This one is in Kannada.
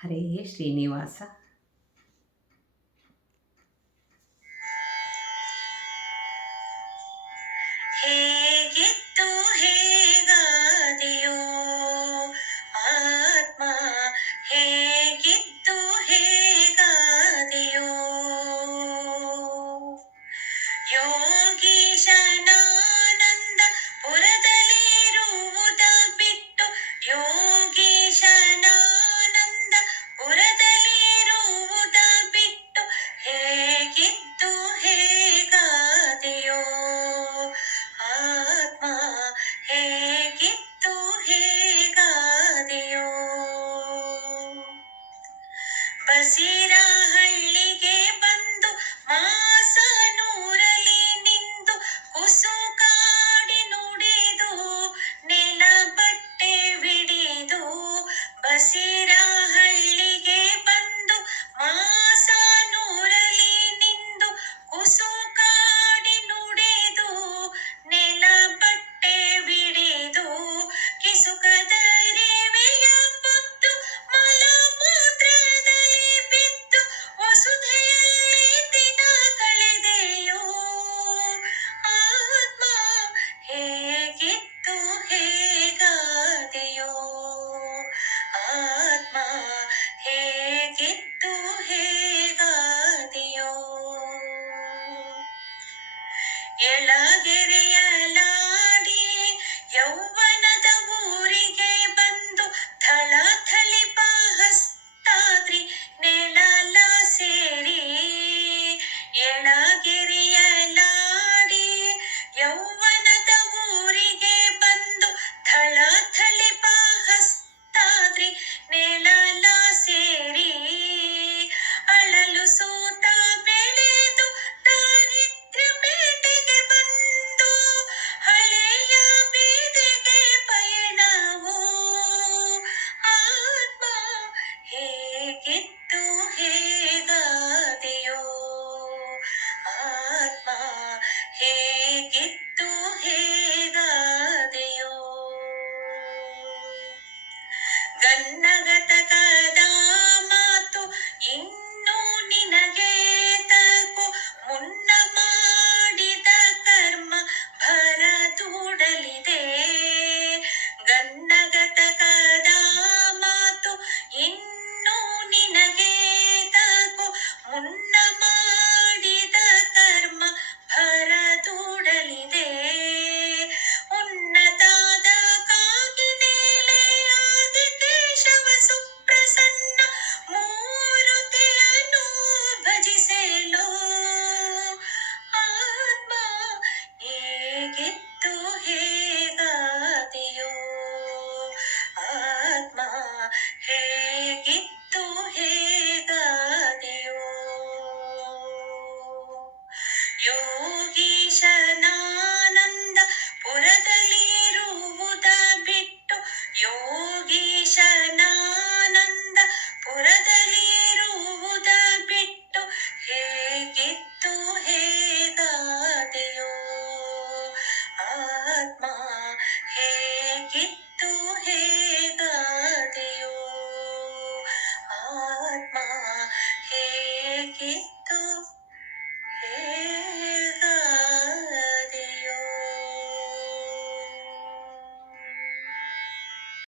ಹರೇ ಶ್ರೀನಿವಾಸ. ಹೇಗಿತ್ತು ಹೇಗಾದೆಯೋ ಆತ್ಮ ಹೇಗಿತ್ತು ಹೇಗಾದೆಯೋ. ಯೋಗಿ ಶನಾನಂದ ಪುರದಲ್ಲಿ Al-Sira. ಎಳಗೆರೆಯಲಾಡಿ ಯೌವನದ ಊರಿಗೆ ಗನ್ನಗತಕದ ಮಾತು ಇನ್ನೂ ನಿನಗೆ ತಕು ಮುನ್ನ ಯೋಗೀಶನಾ